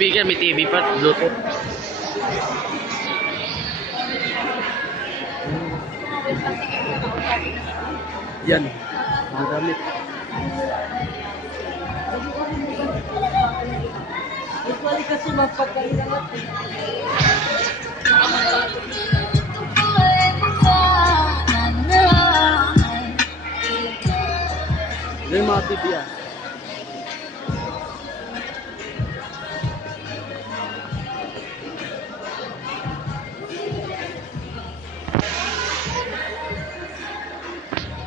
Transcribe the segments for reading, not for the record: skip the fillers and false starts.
speaker, may TV pa, Bluetooth. Yan. Ang gamit. Usually kasi magpagkailan natin. Ito yung mga TV ah.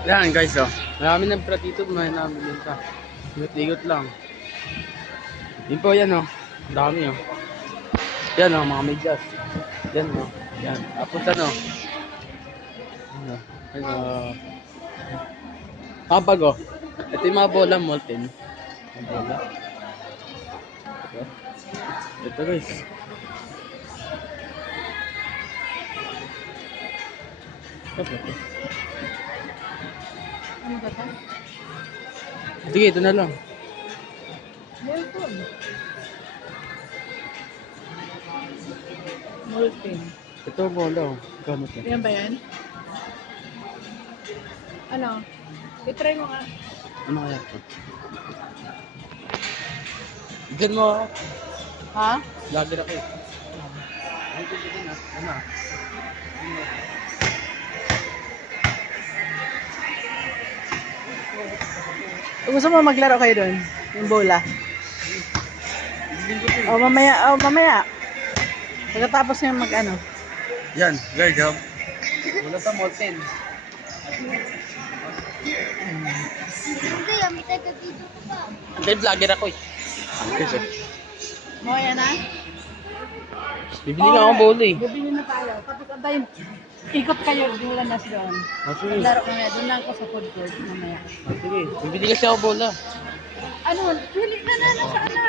Yan guys oh. Marami ng pala dito, may namin din pa. Ligot lang. Yun po yan oh. Ang dami oh. Yan oh, mga medyas. Yan oh. Yan. Tapos ano. Ano. Kapag oh. Ito yung mga bola molten. Mga bola. Ito guys. Ito. Ano ba ito? Sige, ito na lang. Molten. Molten. Ito bola oh. Gamit yan. Yan ba yan? Ano? I-try mo nga. Ano kaya ito? Diyan mo ako. Ha? Lagi na kayo. Ano ito din ah? Ano ah? Gusto mo maglaro kayo doon? Yung bola? O mamaya. Pagkatapos niya mag-ano. Yan, guys, oh. Wala pa molten. Hindi, may taga-video ko pa. Hindi, vlogger ako eh. Kasi, Mo yan na? bibili nga akong bola eh. Bibili na tayo. Tapos antayin. Ikot kayo. Dimulan na sila doon. Ah, sige. Laro mamaya. Doon lang ako sa food court mamaya. Ah, sige. Bibili kasi ako bola. Ano? Pili ka na. Nasaan na?